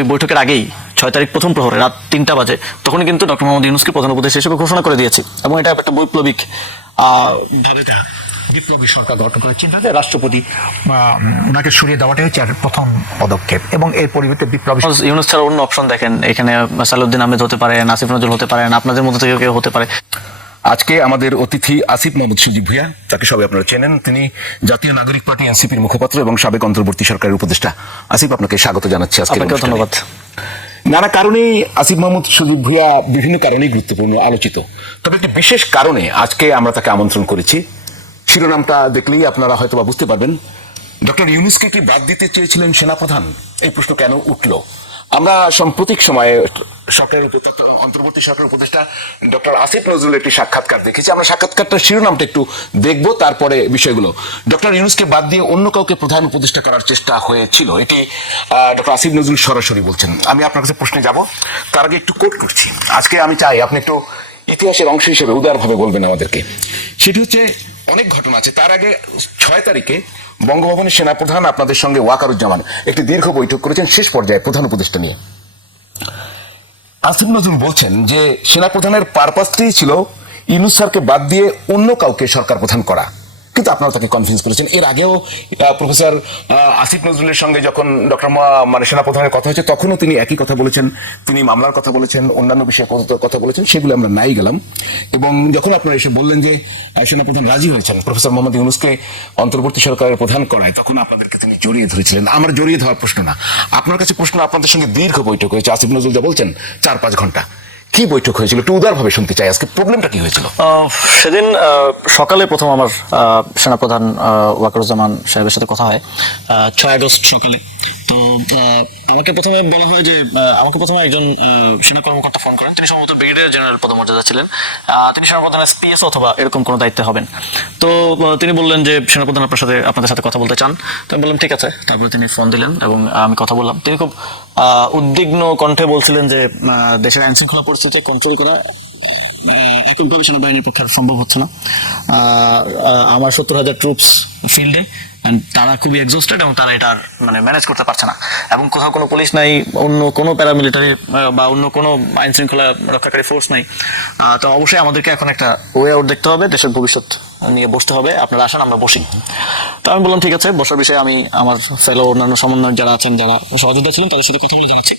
ওই বৈঠকের আগেই 6 তারিখ প্রথম প্রহরে রাত 3টা বাজে তখনই কিন্তু ডক্টর মোহাম্মদ ইউনূসকে প্রধান উপদেষ্টা হিসেবে ঘোষণা করে দিয়েছি এবং এটা একটা বৈপ্লবিক বিপ্লবী সরকার গঠন করে চিন্তাতে রাষ্ট্রপতি ওনাকে সরিয়ে দেওয়াটাই হচ্ছে আর প্রথম পদক্ষেপ এবং এর পরিবর্তে বিপ্লবী ইউনূস ছাড়া অন্য অপশন দেখেন, এখানে সালাউদ্দিন আহমেদ হতে পারে, আসিফ নজরুল হতে পারেন, আপনাদের মধ্যে থেকে কেউ হতে পারে। আজকে আমাদের অতিথি আসিফ মাহমুদ সজীব ভুঁইয়া, তাকে সবাই আপনারা চেনেন। তিনি জাতীয় নাগরিক পার্টি এনসিপির মুখপাত্র এবং সাবেক অন্তর্বর্তী সরকারের উপদেষ্টা। আসিফ, আপনাকে স্বাগত জানাচ্ছি আজকে। ধন্যবাদ। নানা কারণেই আসিফ মাহমুদ সজীব ভুঁইয়া বিভিন্ন কারণেই গুরুত্বপূর্ণ আলোচিত, তবে একটি বিশেষ কারণে আজকে আমরা তাকে আমন্ত্রণ করেছি। শিরোনামটা দেখলেই আপনারা হয়তোবা বুঝতে পারবেন। ডক্টর ইউনূসকে কি বাদ দিতে চেয়েছিলেন সেনাপ্রধান? এই প্রশ্ন কেন উঠল? আমরা সাম্প্রতিক সময়ে অন্তর্বর্তী সরকার উপদেষ্টা ডক্টর আসিফ নজরুল একটি সাক্ষাৎকার দেখেছি। আমরা সাক্ষাৎকারটার শিরোনামটা একটু দেখব, তারপরে বিষয়গুলো। ডক্টর ইউনূসকে বাদ দিয়ে অন্য কাউকে প্রধান উপদেষ্টা করার চেষ্টা হয়েছিল, এটি ডক্টর আসিফ নজরুল সরাসরি বলছেন। আমি আপনার কাছে প্রশ্নে যাব, তার আগে একটু কোট করছি। আজকে আমি চাই আপনি একটু ইতিহাসের অংশ হিসেবে উদারভাবে বলবেন আমাদেরকে। সেটি হচ্ছে, অনেক ঘটনা আছে। তার আগে 6 তারিখে বঙ্গভবনের সেনাপ্রধান আপনাদের সঙ্গে ওয়াকারুজ্জামান একটি দীর্ঘ বৈঠক করেছেন শেষ পর্যায়ে প্রধান উপদেষ্টা নিয়ে। আসিফ নজরুল বলছেন যে সেনাপ্রধানের পারপাসটি ছিল ইউনূস স্যারকে বাদ দিয়ে অন্য কাউকে সরকার প্রধান করা, কিন্তু আপনারা তাকে কনভিন্স করেছেন। এর আগেও প্রফেসর আসিফ নজরুলের সঙ্গে যখন ডক্টর সেনাপ্রধানের কথা হয়েছে তখনও তিনি একই কথা বলেছেন। তিনি মামলার কথা বলেছেন, অন্যান্য বিষয়ে কথা বলেছেন, সেগুলো আমরা নাই গেলাম। এবং যখন আপনারা এসে বললেন যে সেনাপ্রধান রাজি হয়েছেন প্রফেসর মোহাম্মদ ইউনূসকে অন্তর্বর্তী সরকারের প্রধান করায়, তখন আপনাদেরকে তিনি জড়িয়ে ধরেছিলেন। আমার জড়িয়ে ধরার প্রশ্ন না, আপনার কাছে প্রশ্ন। আপনাদের সঙ্গে দীর্ঘ বৈঠক হয়েছে, আসিফ নজরুল যা বলছেন 4-5 ঘন্টা। কি বৈঠক হয়েছিল একটু উদারভাবে শুনতে চাই। আজকে প্রবলেমটা কি হয়েছিল? সেদিন সকালে প্রথম আমার সেনাপ্রধান ওয়াকারুজ্জামান সাহেবের সাথে কথা হয় 6 আগস্ট সকালে। তো আমাকে প্রথমে বলা হয় যে আমাকে প্রথমে একজন সেনা কর্মকর্তা ফোন করেন। তিনি সম্ভবত ব্রিগেডিয়ার জেনারেল পদমর্যাদা ছিলেন। তিনি সেনাপ্রধানের পিএস অথবা এরকম কোনো দায়িত্বে হবেন। তো তিনি বললেন যে সেনাপ্রধান আপনাদের সাথে কথা বলতে চান। তো আমি বললাম ঠিক আছে। তারপরে তিনি ফোন দিলেন এবং আমি কথা বললাম। তিনি খুব উদ্বিগ্ন কণ্ঠে বলছিলেন যে দেশের আইন শৃঙ্খলা পরিস্থিতি কন্ট্রোল করা এককভাবে সেনাবাহিনীর পক্ষে সম্ভব হচ্ছে না। আমার 70,000 ট্রুপস ফিল্ডে, তারা খুবই এক্সস্টেড এবং তারা এটা ম্যানেজ করতে পারছে না। এবং কোথাও কোনো পুলিশ নাই, অন্য কোনো প্যারামিলিটারি বা অন্য কোনো আইন শৃঙ্খলা রক্ষাকারী ফোর্স নাই। তো অবশ্যই আমাদেরকে এখন একটা ওয়ে আউট দেখতে হবে, দেশের ভবিষ্যৎ নিয়ে বসতে হবে। আপনারা আসেন, আমরা বসি। তো আমি বললাম ঠিক আছে। বসার বিষয়ে আমি আমার ফেলো অন্যান্য সমন্বয়ক যারা আছেন, যারা সহযোদ্ধা ছিলেন, তাদের সাথে কথা বলে জানাচ্ছি।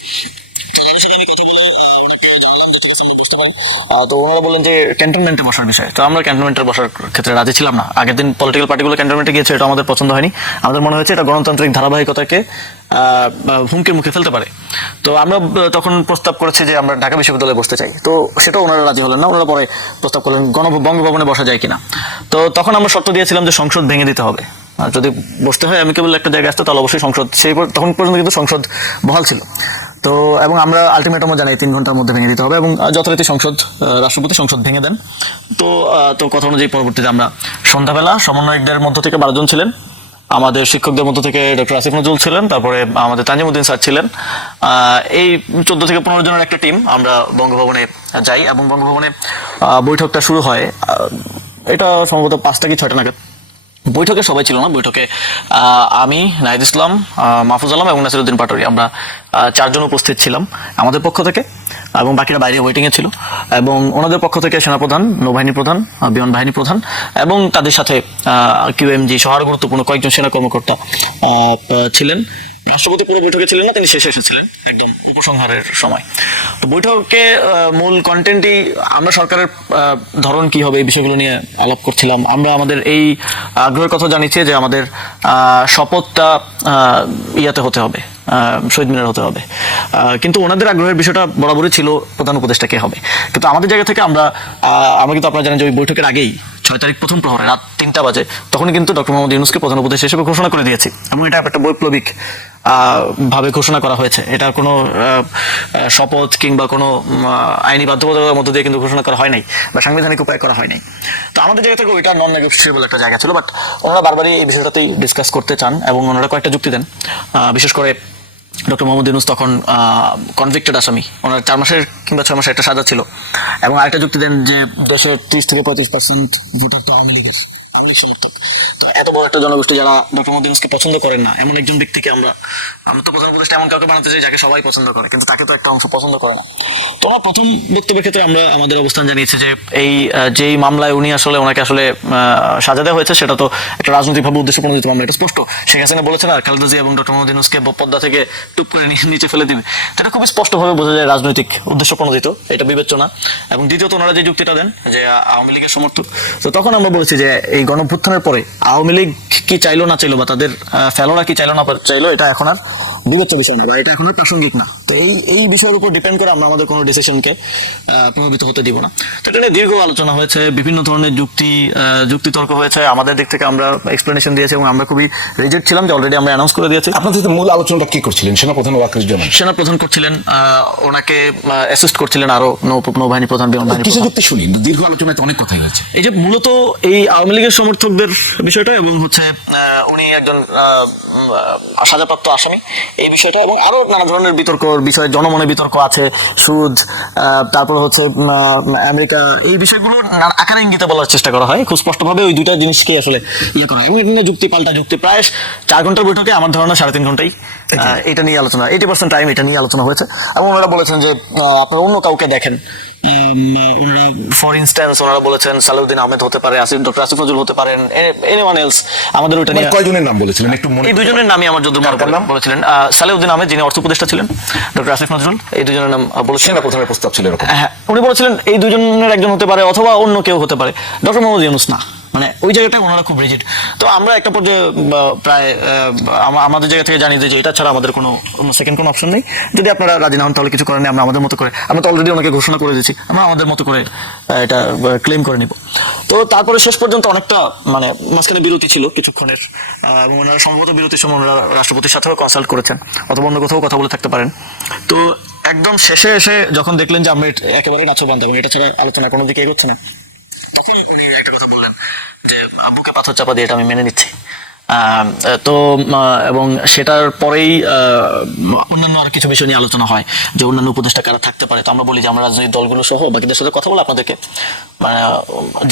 তো ওনারা বললেন যে ক্যান্টনমেন্টে বসার বিষয়। তো আমরা ক্যান্টনমেন্টে বসার ক্ষেত্রে রাজি ছিলাম না। আগের দিন পলিটিক্যাল পার্টিগুলো ক্যান্টনমেন্টে গিয়েছে, এটা আমাদের পছন্দ হয়নি। আমাদের মনে হয়েছে এটা গণতান্ত্রিক ধারাবাহিকতাকে হুমকির মুখে ফেলতে পারে। তো আমরা তখন প্রস্তাব করেছি যে আমরা ঢাকা বিশ্ববিদ্যালয়ে বসতে চাই। তো সেটাও ওনারা রাজি হলেন না। ওনারা পরে প্রস্তাব করলেন বঙ্গভবনে বসা যায় কিনা। তো তখন আমরা শর্ত দিয়েছিলাম যে সংসদ ভেঙে দিতে হবে। যদি বসতে হয় আমি কেবল একটা জায়গায় আসতে, তাহলে অবশ্যই সংসদ, তখন পর্যন্ত কিন্তু সংসদ বহাল ছিল। তো এবং আমরা আলটিমেটামও জানাই 3 ঘন্টার মধ্যে ভেঙে দিতে হবে এবং যথারীতি রাষ্ট্রপতি সংসদ ভেঙে দেন। তো কথা অনুযায়ী পরবর্তীতে আমরা সন্ধ্যাবেলা সমন্বয়কদের মধ্য থেকে 12 জন ছিলেন, আমাদের শিক্ষকদের মধ্য থেকে ডক্টর আসিফ নজরুল ছিলেন, তারপরে আমাদের তানজিমউদ্দিন স্যার ছিলেন। এই 14 থেকে 15 জনের একটা টিম আমরা বঙ্গভবনে যাই এবং বঙ্গভবনে বৈঠকটা শুরু হয়। এটা সম্ভবত 5টা কি 6টা নাগাদ। বৈঠকে সবাই ছিল না। বৈঠকে আমি, নাহিদ ইসলাম, মাহফুজ আলম এবং নাসিরউদ্দিন পাটোয়ারি, আমরা 4 জন উপস্থিত ছিলাম আমাদের পক্ষ থেকে, এবং বাকিরা বাইরে ওয়েটিং এ ছিল। এবং ওনাদের পক্ষ থেকে সেনাপ্রধান, নৌবাহিনী প্রধান, বিমান বাহিনী প্রধান এবং তাদের সাথে কিউএমজি সহ গুরুত্বপূর্ণ কয়েকজন সেনা কর্মকর্তা ছিলেন। রাষ্ট্রপতি পুরো বৈঠকে ছিলেন না, তিনি শেষে এসেছিলেন একদম উপসংহারের সময়। তো বৈঠকে মূল কন্টেন্টই আমরা সরকারের ধরন কি হবে এই বিষয়গুলো নিয়ে আলাপ করছিলাম। আমরা আমাদের এই আগ্রহের কথা জানিয়েছি যে আমাদের শপথটা ইয়াতে হতে হবে, শহীদ মিনার হতে হবে। কিন্তু ওনাদের আগ্রহের বিষয়টা বরাবরই ছিল প্রধান উপদেষ্টা কে হবে। কিন্তু আমাদের জায়গা থেকে আমরা কিন্তু আপনারা জানেন যে ওই বৈঠকের আগেই 6 তারিখ প্রথম প্রহরে রাত 3টা বাজে তখনই কিন্তু ডক্টর মোহাম্মদ ইউনূসকে প্রধান উপদেষ্টা হিসেবে ঘোষণা করে দিয়েছি এবং এটা একটা বৈপ্লবিক ভাবে ঘোষণা করা হয়েছে। এটা কোনো শপথ কিংবা কোনো আইনি বাধ্যবাধকতার মধ্যে দিয়ে কিন্তু ঘোষণা করা হয় নাই বা সাংবিধানিক উপায় করা হয় নাই। তো আমাদের জায়গা থেকে ওইটা নন নেগোশিয়েবল একটা জায়গা ছিল। বাট ওনারা বারবারই এই বিষয়টাতেই ডিসকাস করতে চান এবং ওনারা কয়েকটা যুক্তি দেন। বিশেষ করে ডক্টর মোহাম্মদ ইউনূস তখন কনভিক্টেড আসামি, ওনার 4 মাসের কিংবা 6 মাসের একটা সাজা ছিল। এবং আরেকটা যুক্তি দেন যে দেশের 30 থেকে 35% ভোটার তো আওয়ামী লীগের, আওয়ামী লীগ সমর্থক। তো এত বড় একটা জনগোষ্ঠী যারা ডক্টর মোহাম্মদ ইউনূসকে পছন্দ করেন না, এমন একজন ব্যক্তিকে আমরা তো প্রধান উপদেষ্টা এমন কাউকে বানাতে চাই যাকে সবাই পছন্দ করে, কিন্তু তাকে তো একটা অংশ পছন্দ করে না। তো আমরা প্রথম বক্তব্যের ক্ষেত্রে আমরা আমাদের অবস্থান জানিয়েছি যে এই যেই মামলায় উনি আসলে ওনাকে আসলে সাজা দেওয়া হয়েছে সেটা তো একটা রাজনৈতিকভাবে উদ্দেশ্য প্রণোদিত মামলা, এটা স্পষ্ট। শেখ হাসিনা বলেছে না খালেদা জিয়া এবং ডক্টর মোহাম্মদ ইউনূসকে পদ্মা থেকে টুপ করে নিচে ফেলে দিবে, এটা খুবই স্পষ্টভাবে বোঝা যায় রাজনৈতিক উদ্দেশ্য প্রণোদিত, এটা বিবেচ্য না। এবং দ্বিতীয়ত ওনারা যে যুক্তিটা দেন যে আওয়ামী লীগের সমর্থক, তো তখন আমরা বলেছি যে এই গণঅভ্যুত্থানের পরে আওয়ামী লীগ কি চাইলো না চাইলো বা তাদের ফেলোরা কি চাইলো না চাইলো, এটা এখন আর বিবেচ্য বিষয় না বা এটা এখন আর প্রাসঙ্গিক না। তো এই বিষয়ের উপর ডিপেন্ড করে আমরা আমাদের কোনো ডিসিশনকে প্রভাবিত হতে দিব না। তো এটা নিয়ে দীর্ঘ আলোচনা হয়েছে, বিভিন্ন ধরনের যুক্তিতর্ক হয়েছে, আমাদের দিক থেকে আমরা এক্সপ্লেনেশন দিয়েছি এবং আমরা খুবই রিজেক্ট ছিলাম যে অলরেডি আমরা অ্যানাউন্স করে দিয়েছি। আপনাদের মূল আলোচনাটা কি করছিলেন? সেনাপ্রধান ওয়াকারুজ্জামান সেনাপ্রধান করছিলেন, ওনাকে অ্যাসিস্ট করছিলেন আরো নৌবাহিনী প্রধান, বিমান বাহিনী কিছু প্রধান। যুক্তি শুনি, দীর্ঘ আলোচনায় তো অনেক কথাই হয়েছে। এই যে মূলত এই আওয়ামী লীগের সমর্থকদের বিষয়টা এবং হচ্ছে উনি একজন সাজাপ্রাপ্ত আসামি এই বিষয়টা, এবং আরো নানা ধরনের বিতর্ক বিষয়, জনমনে বিতর্ক আছে, সুদ, তারপর হচ্ছে আমেরিকা, এই বিষয়গুলো আকারে ইঙ্গিতে বলার চেষ্টা করা হয় খুব স্পষ্টভাবে। ওই দুইটা জিনিসকে আসলে করা হয় এবং এটা নিয়ে যুক্তি পাল্টা যুক্তি প্রায় 4 ঘন্টার বৈঠকে আমার ধারণা 3.5 ঘন্টাই এটা নিয়ে আলোচনা, 80% টাইম এটা নিয়ে আলোচনা হয়েছে। এবং ওনারা বলেছেন যে আপনারা অন্য কাউকে দেখেন, ওনারা ফর ইনস্ট্যান্স ওনারা বলেছেন সালাউদ্দিন আহমেদ হতে পারে, ডক্টর আসিফ নজরুল হতে পারেন, এনিওয়ান এলস। আমাদের ওটা নিয়ে কয়জনের নাম বলেছিলেন একটু মনে? এই দুজনের নামই আমার যত বলেছিলেন, সালাউদ্দিন আহমেদ যিনি অর্থ উপদেষ্টা ছিলেন, ডক্টর আসিফ নজরুল, এই দুজনের নাম বলেছেন। সেনাপ্রধানের প্রস্তাব ছিল এরকম। হ্যাঁ, উনি বলেছিলেন এই দুজনের একজন হতে পারে অথবা অন্য কেউ হতে পারে, ডক্টর মোহাম্মদ ইউনূস না। মানে ওই জায়গাটা ওনারা খুব রিজিড। তো আমরা একটা পর্যায়ে প্রায় আমাদের জায়গা থেকে জানি যে এটা ছাড়া আমাদের কোনো সেকেন্ড কোনো অপশন নেই, যদি আপনারা রাজি না হন তাহলে কিছু করেন, আমরা আমাদের মতো করে, আমরা তো অলরেডি ওনাকে ঘোষণা করে দিচ্ছি, আমরা আমাদের মতো করে এটা ক্লেম করে নিব। তো তারপরে শেষ পর্যন্ত অনেকটা মানে মাঝখানে বিরতি ছিল কিছুক্ষণের, এবং ওনারা সম্ভবত বিরতির সময় ওনারা রাষ্ট্রপতির সাথেও কনসাল্ট করেছেন অথবা অন্য কোথাও কথা বলে থাকতে পারেন। তো একদম শেষে এসে যখন দেখলেন যে আমরা একেবারে নাচবান্ধা এবং এটা ছাড়া আলোচনা কোনো দিকে এগোচ্ছে না, তখন উনি একটা কথা বললেন যে আব্বুকে পাথর চাপা দিয়ে এটা আমি মেনে নিচ্ছি। তো এবং সেটার পরেই অন্যান্য আর কিছু বিষয় নিয়ে আলোচনা হয় যে অন্যান্য উপদেষ্টা কারা থাকতে পারে। তো আমরা বলি যে আমরা রাজনৈতিক দলগুলো সহ বাকিদের সাথে কথা বলে আপনাদেরকে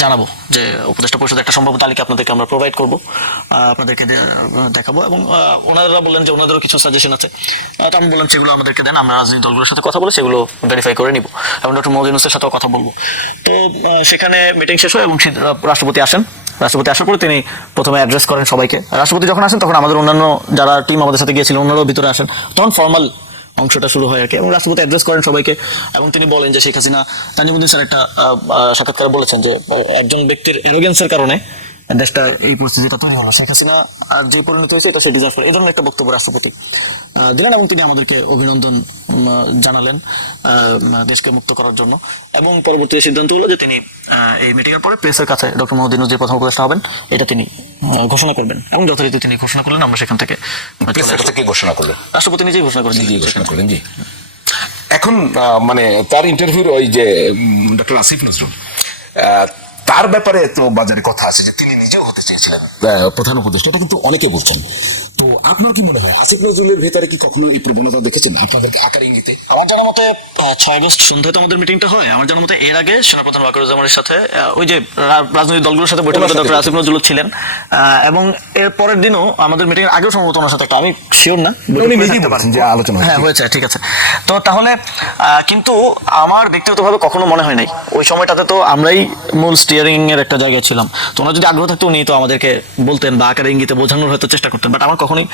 জানাবো যে উপদেষ্টা পরিষদের একটা সম্ভাব্য তালিকা আপনাদেরকে আমরা প্রোভাইড করবো, আপনাদেরকে দেখাবো। এবং ওনারা বললেন যে ওনাদেরও কিছু সাজেশন আছে, তো আমি বললাম সেগুলো আমাদেরকে দেন, আমরা রাজনৈতিক দলগুলোর সাথে কথা বলে সেগুলো ভেরিফাই করে নিব এবং ডক্টর মোহাম্মদ ইউনূসের সাথেও কথা বলবো। তো সেখানে মিটিং শেষ হয় এবং রাষ্ট্রপতি আসেন। রাষ্ট্রপতি আসার পরে তিনি প্রথমে অ্যাড্রেস করেন সবাইকে। রাষ্ট্রপতি যখন আসেন তখন আমাদের অন্যান্য যারা টিম আমাদের সাথে গিয়েছিলেন ওনারাও ভিতরে আসেন, তখন ফর্মাল অংশটা শুরু হয় আর কি। এবং রাষ্ট্রপতি অ্যাড্রেস করেন সবাইকে এবং তিনি বলেন যে শেখ হাসিনা, তানজিমুদ্দিন স্যার একটা সাক্ষাৎকারে বলেছেন যে একজন ব্যক্তির অ্যারোগেন্সের কারণে দেশটা এই পরিস্থিতিটা তৈরি হলো, শেখ হাসিনা আর যে পরিণত হয়েছে এটা সে ডিজার্ভ করে, এই ধরনের একটা বক্তব্য রাষ্ট্রপতি দিলেন এবং তিনি আমাদেরকে অভিনন্দন জানালেন দেশকে মুক্ত করার জন্য। এবং পরবর্তী সিদ্ধান্ত হলো যে তিনি এই মিটিং এর পরে প্রেসের কাছে ডক্টর মোহাম্মদ ইউনূস যে প্রথম উপদেষ্টা হবেন এটা তিনি ঘোষণা করবেন এবং যথারীতি তিনি ঘোষণা করলেন। আমরা সেখান থেকে কি ঘোষণা করলেন? রাষ্ট্রপতি নিজেই ঘোষণা করেন। ঘোষণা করলেন জি। এখন মানে তার ইন্টারভিউর ওই যে ডক্টর আসিফ নজরুল, তার ব্যাপারে তো বাজারে কথা আছে যে তিনি নিজেও হতে চেয়েছিলেন প্রধান উপদেষ্টা, এটা কিন্তু অনেকে বলছেন। তো আপনার কি মনে হয় আসিফ নজরুলের ভেতরে কি কখনো এই প্রবণতা দেখেছেন আপনাদের আকার ইঙ্গিতে? আমার জানা মতে 6 আগস্ট সন্ধ্যায় তো আমাদের মিটিংটা হয়, আমার জানা মতে এর আগে সেনাপ্রধান ওয়াকারুজ্জামানের সাথে ওই যে রাজনৈতিক দলগুলোর সাথে বৈঠকে ডক্টর আসিফ নজরুল ছিলেন, এবং এর পরের দিনও আমাদের মিটিং এর আগেও সম্ভবত ওনার সাথে একটা, আমি শিওর না, যে আলোচনা হ্যাঁ হয়েছে, ঠিক আছে। তো তাহলে কিন্তু আমার ব্যক্তিগতভাবে কখনো মনে হয় নাই ওই সময়টাতে তো আমরাই মূল স্টিয়ারিং এর একটা জায়গায় ছিলাম। তো ওনার যদি আগ্রহ থাকতো উনি তো আমাদেরকে বলতেন বা আকারে ইঙ্গিতে বোঝানোর হয়তো চেষ্টা করতেন, বাট আমার কখনোই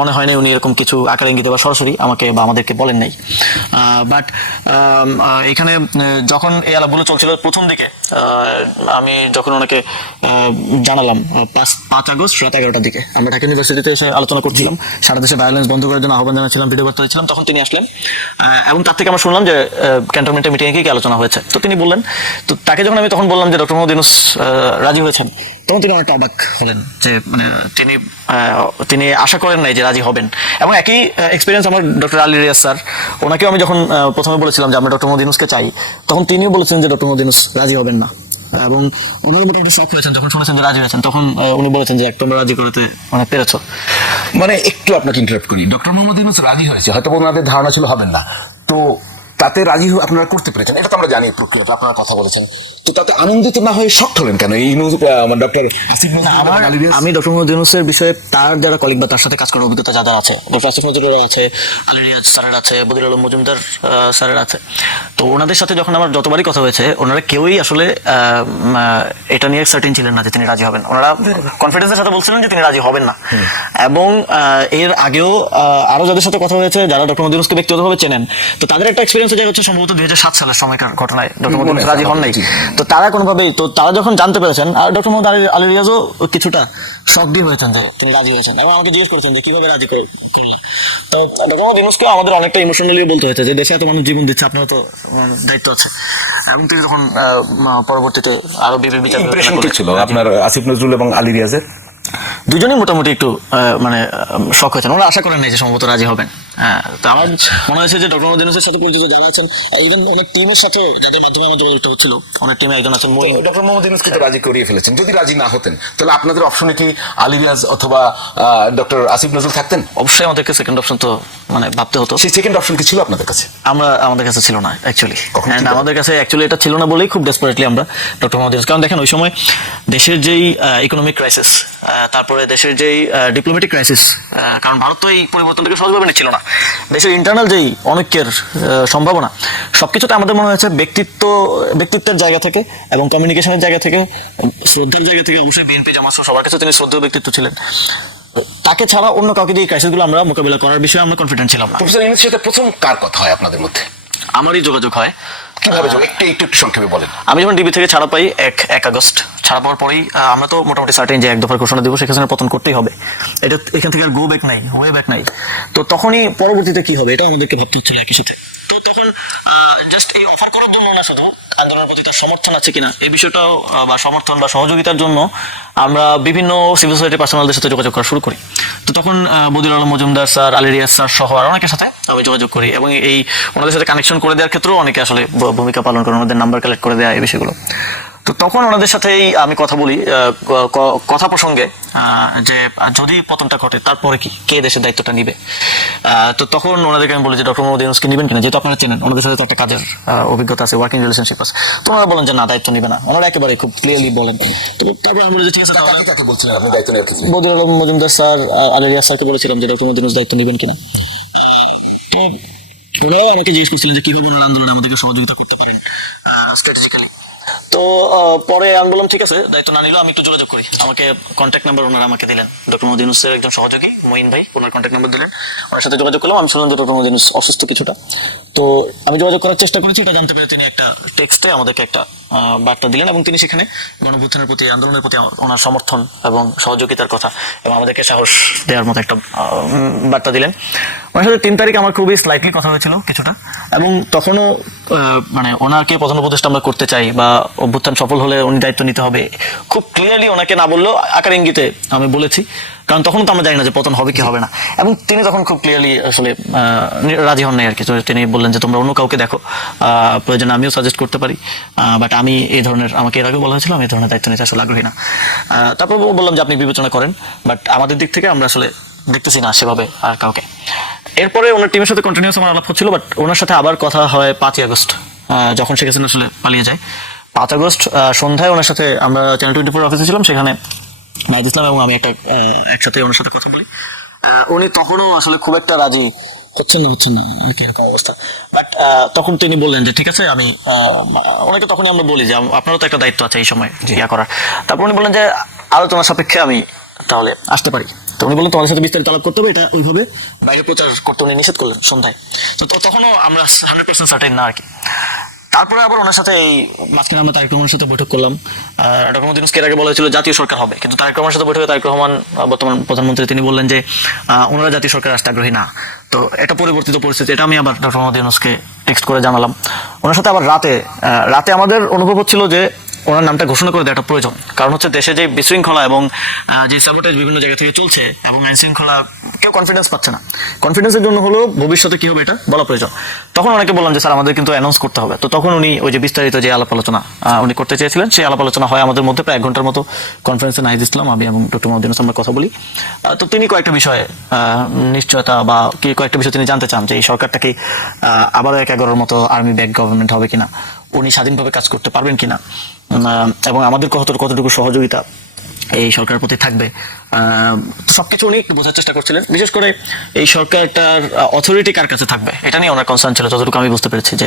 মনে হয় না উনি এরকম কিছু আকারে ইঙ্গিতে বা সরাসরি আমাকে বা আমাদেরকে বলেন নাই। বাট এখানে যখন এই আলাপগুলো চলছিল প্রথম দিকে, আমি যখন ওনাকে জানালাম 5 আগস্ট রাত 11টার দিকে আমরা ঢাকা ইউনিভার্সিটিতে এসে আলোচনা করছিলাম, সারা দেশে ভায়োলেন্স বন্ধ করার জন্য আহ্বান জানাচ্ছিলাম, ভিডিও বার্তা দিচ্ছিলাম, তখন তিনি আসলেন এবং তার থেকে আমরা শুনলাম যে ক্যান্টনমেন্টের মিটিংয়ে কি আলোচনা হয়েছে। তো তিনি বললেন, তো তাকে যখন আমি তখন বললাম যে ডক্টর মোহাম্মদ ইউনূস রাজি হয়েছেন, তখন তিনি অনেকটা অবাক হলেন যে মানে তিনি আশা করেন নাই যে রাজি হবেন। এবং একই এক্সপিরিয়েন্স আমার ডক্টর আলী রিয়াজ স্যার, ওনাকেও আমি যখন প্রথমে বলেছিলাম যে আমরা ডক্টর মোহাম্মদ ইউনূসকে চাই, তখন তিনিও বলেছেন যে ডক্টর মোহাম্মদ ইউনূস রাজি হবেন না। এবং ওনারা মোটামুটি শক হয়েছেন যখন শুনেছেন যে রাজি হয়েছেন, তখন উনি বলেছেন যে তোমরা রাজি করতে মানে পেরেছো। মানে একটু আপনাকে ইন্টারাপ্ট করি, ডক্টর মোহাম্মদ ইউনূস রাজি হয়েছে, হয়তো ওনাদের ধারণা ছিল হবেন না, তো তাতে রাজি আপনারা করতে পেরেছেন, এটা তো আমরা জানি প্রক্রিয়াটা, আপনারা কথা বলেছেন, তো তাতে আনন্দিত না হয়ে শক্ট হলেন কেন? এই ডক্টর আসিফ নজরুল এবং আলী রিয়াজ। আমি ডক্টর মোহাম্মদ ইউনূসের বিষয়ে তার যারা কলিগ বা তার সাথে কাজ করার অভিজ্ঞতা যাদের আছে, ডক্টর আসিফ নজরুল আছে, আলী রিয়াজ স্যারের আছে, বদির আলম মজুমদার স্যারের আছে, তো ওনাদের সাথে যখন আমার যতবারই কথা হয়েছে ওনারা কেউই আসলে এটা নিয়ে সার্টেন ছিলেন না যে তিনি রাজি হবেন। ওনারা কনফিডেন্সের সাথে বলছিলেন যে তিনি রাজি হবেন না। এবং এর আগেও আরো যাদের সাথে কথা হয়েছে যারা ডক্টর মোহাম্মদ ইউনূসকে ব্যক্তিগতভাবে চেনেন, তো তাদের একটা এক্সপিরিয়েন্স হয়ে হচ্ছে সম্ভবত 2007 সালের সময়কার ঘটনায় ডক্টর মোহাম্মদ ইউনূস রাজি হন নাই। তো তারা কোনোভাবেই, তো তারা যখন জানতে পেরেছেন, আর ডক্টর মোহাম্মদ আলী রিয়াজও কিছুটা শক দিয়ে হয়েছেন যে তিনি রাজি হয়েছেন, এবং আমাকে জিজ্ঞেস করেছেন যে কিভাবে রাজি করলেন। তো ডক্টর মোহাম্মদ ইউনূসকেও আমাদের অনেকটা ইমোশনালি বলতে হয়েছে যে দেশে এত মানুষ জীবন দিচ্ছে, আপনারও তো দায়িত্ব আছে। এবং তিনি তখন পরবর্তীতে আরো বিচার ইমপ্রেশন কি ছিল আপনার আসিফ নজরুল এবং আলী রিয়াজের? দুজনেই মোটামুটি একটু মানে শখ হয়েছেন, ওরা আশা করেন নাই যে সম্ভবত রাজি হবেন। তো আমার মনে হয়েছে যে ডক্টর মোহাম্মদ ইউনূসের সাথে পরিচিত যারা আছেন, ইভেন অনেক টিমের সাথে যাদের মাধ্যমে আমার যোগাযোগটা হচ্ছিল, অনেক টিমে একজন আছেন মঈন। ডক্টর মোহাম্মদ ইউনূসকে তো রাজি করিয়ে ফেলেছেন, যদি রাজি না হতেন তাহলে আপনাদের অপশনে কি আলী রিয়াজ অথবা ডক্টর আসিফ নজরুল থাকতেন? অবশ্যই আমাদেরকে সেকেন্ড অপশন তো মানে ভাবতে হতো। সেই সেকেন্ড অপশন কি ছিল আপনাদের কাছে? আমাদের কাছে ছিল না অ্যাকচুয়ালি, কখন ছিল? আমাদের কাছে অ্যাকচুয়ালি এটা ছিল না বলেই খুব ডেসপারেটলি আমরা ডক্টর মোহাম্মদ ইউনূস, কারণ দেখেন ওই সময় দেশের যেই ইকোনমিক ক্রাইসিস, তারপরে দেশের যেই ডিপ্লোম্যাটিক ক্রাইসিস, কারণ ভারত তো এই পরিবর্তনটাকে সহজভাবে নিচ্ছিল না, দেশের ইন্টারনাল যেই অনৈক্যের সম্ভাবনা, সবকিছুতে আমাদের মনে হয়েছে ব্যক্তিত্বের জায়গা থেকে এবং কমিউনিকেশনের জায়গা থেকে, শ্রদ্ধার জায়গা থেকে, অবশ্যই বিএনপি জামাত সবার কাছে তিনি শ্রদ্ধেয় ব্যক্তিত্ব ছিলেন, তাকে ছাড়া অন্য কাউকে দিয়ে ক্রাইসিসগুলো আমরা মোকাবিলা করার বিষয়ে আমরা কনফিডেন্ট ছিলাম না। প্রফেসর ইউনূসের সাথে প্রথম কার কথা হয় আপনাদের মধ্যে? আমারই যোগাযোগ হয়। কিভাবে একটু সংক্ষেপে বলেন। আমি যখন ডিবি থেকে ছাড়া পাই 1 আগস্ট, ছাড়া পাওয়ার পরেই আমরা তো মোটামুটি সার্টেন যে এক দফার ঘোষণা দিব, সেখানে পতন করতেই হবে, এটা এখান থেকে আর গো ব্যাক নাই, ওয়ে ব্যাক নাই। তো তখনই পরবর্তীতে কি হবে এটাও আমাদেরকে ভাবতে হচ্ছিল একই সাথে। তো তখন জাস্ট এই অফার করার জন্য না, শুধু আন্দোলনের প্রতি তার সমর্থন আছে কিনা এই বিষয়টাও বা সমর্থন বা সহযোগিতার জন্য আমরা বিভিন্ন সিভিল সোসাইটি পার্সোনালদের সাথে যোগাযোগ করা শুরু করি। তো তখন বদির আলম মজুমদার স্যার, আলী রিয়াজ স্যার সহ আর অনেকের সাথে আমি যোগাযোগ করি, এবং এই ওনাদের সাথে কানেকশন করে দেওয়ার ক্ষেত্রেও অনেকে আসলে ভূমিকা পালন করেন, ওনাদের নাম্বার কালেক্ট করে দেওয়া এই বিষয়গুলো। তো তখন ওনাদের সাথেই আমি কথা বলি কথা প্রসঙ্গে যে যদি পতনটা ঘটে তারপরে কি, কে দেশের দায়িত্বটা নিবে। তো তখন ওনাদেরকে আমি বলি যে ডক্টর মোহাম্মদ ইউনূসকে নিবেন কিনা, যেহেতু আপনারা চেনেন, ওনাদের সাথে তো একটা কাজের অভিজ্ঞতা আছে, ওয়ার্কিং রিলেশনশিপ আছে। তো ওনারা বলেন যে না, দায়িত্ব নিবে না, ওনারা একেবারে খুব ক্লিয়ারলি বলেন। তো তারপর আমি বলি যে ঠিক আছে, কাকে বলছিলেন আপনি দায়িত্ব নেওয়ার ক্ষেত্রে? বদির আলম মজুমদার স্যার, আলী রিয়াজ স্যারকে বলেছিলাম যে ডক্টর মোহাম্মদ ইউনূস দায়িত্ব নিবেন কিনা। ওনারাও আমাকে জিজ্ঞেস করছিলেন যে কিভাবে ওনার আন্দোলনে আমাদেরকে সহযোগিতা করতে পারেন স্ট্র্যাটেজিক্যালি। তো পরে আমি বললাম ঠিক আছে, দায়িত্ব না নিলেও আমি একটু যোগাযোগ করি। আমাকে কন্ট্যাক্ট নাম্বার ওনারা আমাকে দিলেন, ডক্টর মোহাম্মদ ইউনূসের একজন সহযোগী মঈন ভাই, ওনার কন্ট্যাক্ট নাম্বার দিলেন, ওনার সাথে যোগাযোগ করলাম। আমি শুনলাম যে ডক্টর মোহাম্মদ ইউনূস অসুস্থ কিছুটা, তো আমি যোগাযোগ করার চেষ্টা করেছি। এটা জানতে পেরে তিনি একটা টেক্সটে আমাদেরকে একটা বার্তা দিলেন, এবং তিনি সেখানে গণঅভ্যুত্থানের প্রতি, আন্দোলনের প্রতি ওনার সমর্থন এবং সহযোগিতার কথা এবং আমাদেরকে সাহস দেওয়ার মতো একটা বার্তা দিলেন। ওনার সাথে 3 তারিখ আমার খুবই স্লাইটলি কথা হয়েছিল কিছুটা, এবং তখনও মানে ওনাকে প্রধান উপদেষ্টা আমরা করতে চাই বা অভ্যুত্থান সফল হলে উনি দায়িত্ব নিতে হবে, খুব ক্লিয়ারলি ওনাকে না বললেও আকার ইঙ্গিতে আমি বলেছি, কারণ তখন তো আমরা জানি না যে পতন হবে কি হবে না। এবং তিনি তখন খুব ক্লিয়ারলি আসলে রাজি হন নাই আর কি। তিনি বললেন যে তোমরা অন্য কাউকে দেখো, প্রয়োজনে আমিও সাজেস্ট করতে পারি, বাট আমি এই ধরনের, আমাকে এর আগে বলা হয়েছিল আমি এই ধরনের দায়িত্ব নিতে আসলে আগ্রহী না। তারপর বললাম যে আপনি বিবেচনা করেন, বাট আমাদের দিক থেকে আমরা আসলে দেখতেছি না সেভাবে আর কাউকে। এরপরে ওনার টিমের সাথে কন্টিনিউয়াস আমার আলাপ হচ্ছিল, বাট ওনার সাথে আবার কথা হয় 5 আগস্ট, যখন শেখ হাসিনা আসলে পালিয়ে যায়। 5 আগস্ট সন্ধ্যায় ওনার সাথে আমরা চ্যানেল 24 অফিসে ছিলাম, সেখানে নাহিদ ইসলাম এবং আমি একসাথে ওনার সাথে কথা বলি। উনি তখনও আসলে খুব একটা রাজি হচ্ছেন না আর কি, এরকম অবস্থা। বাট তখন তিনি বললেন যে ঠিক আছে, আমি ওনাকে তখনই আমরা বলি যে আপনারও তো একটা দায়িত্ব আছে এই সময় ইয়া করার। তারপর উনি বললেন যে আলোচনার সাপেক্ষে আমি তাহলে আসতে পারি। তো উনি বললেন তোমাদের সাথে বিস্তারিত আলাপ করতে হবে, এটা ওইভাবে বাইরে প্রচার করতে উনি নিষেধ করলেন সন্ধ্যায়। তো তখনও আমরা 100% সার্টেন না আর কি। তারপরে আবার ওনার সাথে এই মাঝখানে আমরা তারেক রহমানের সাথে বৈঠক করলাম। ডক্টর মোহাম্মদ ইউনূসকে এর আগে বলা হয়েছিল জাতীয় সরকার হবে, কিন্তু তারেক রহমানের সাথে বৈঠকে তারেক রহমান বর্তমান প্রধানমন্ত্রী, তিনি বললেন যে ওনারা জাতীয় সরকার আসতে আগ্রহী না। তো এটা পরিবর্তিত পরিস্থিতি, এটা আমি আবার ডক্টর মোহাম্মদ ইউনূসকে টেক্সট করে জানালাম। ওনার সাথে আবার রাতে আমাদের অনুভব হচ্ছিল যে ওনার নামটা ঘোষণা করে দেওয়াটা প্রয়োজন। কারণ হচ্ছে দেশে যে বিশৃঙ্খলা এবং যে স্যাবোটেজ বিভিন্ন জায়গা থেকে চলছে এবং আইন শৃঙ্খলা, কেউ কনফিডেন্স পাচ্ছে না। কনফিডেন্সের জন্য হলো ভবিষ্যতে কি হবে এটা বলা প্রয়োজন। তখন ওনাকে বললাম যে স্যার আমাদের কিন্তু অ্যানাউন্স করতে হবে। তো তখন উনি ওই যে বিস্তারিত যে আলাপ আলোচনা উনি করতে চেয়েছিলেন, সেই আলাপ আলোচনা হয় আমাদের মধ্যে প্রায় 1 ঘন্টার মতো কনফারেন্সে নাহিদ ইসলাম, আমি এবং ডক্টর মোহাম্মদ ইউনূস আমরা কথা বলি। তো তিনি কয়েকটা বিষয়ে নিশ্চয়তা বা কি কয়েকটা বিষয় তিনি জানতে চান যে এই সরকারটাকে আবারও 11-র মতো আর্মি ব্যাক গভর্নমেন্ট হবে কিনা, উনি স্বাধীনভাবে কাজ করতে পারবেন কিনা, এবং আমাদের কতটুকু সহযোগিতা এই সরকারের প্রতি থাকবে। সবকিছু উনি একটু বোঝার চেষ্টা করছিলেন। বিশেষ করে এই সরকারটার অথরিটি কার কাছে থাকবে এটা নিয়ে ওনার কনসার্ন ছিল, যতটুকু আমি বুঝতে পেরেছি। যে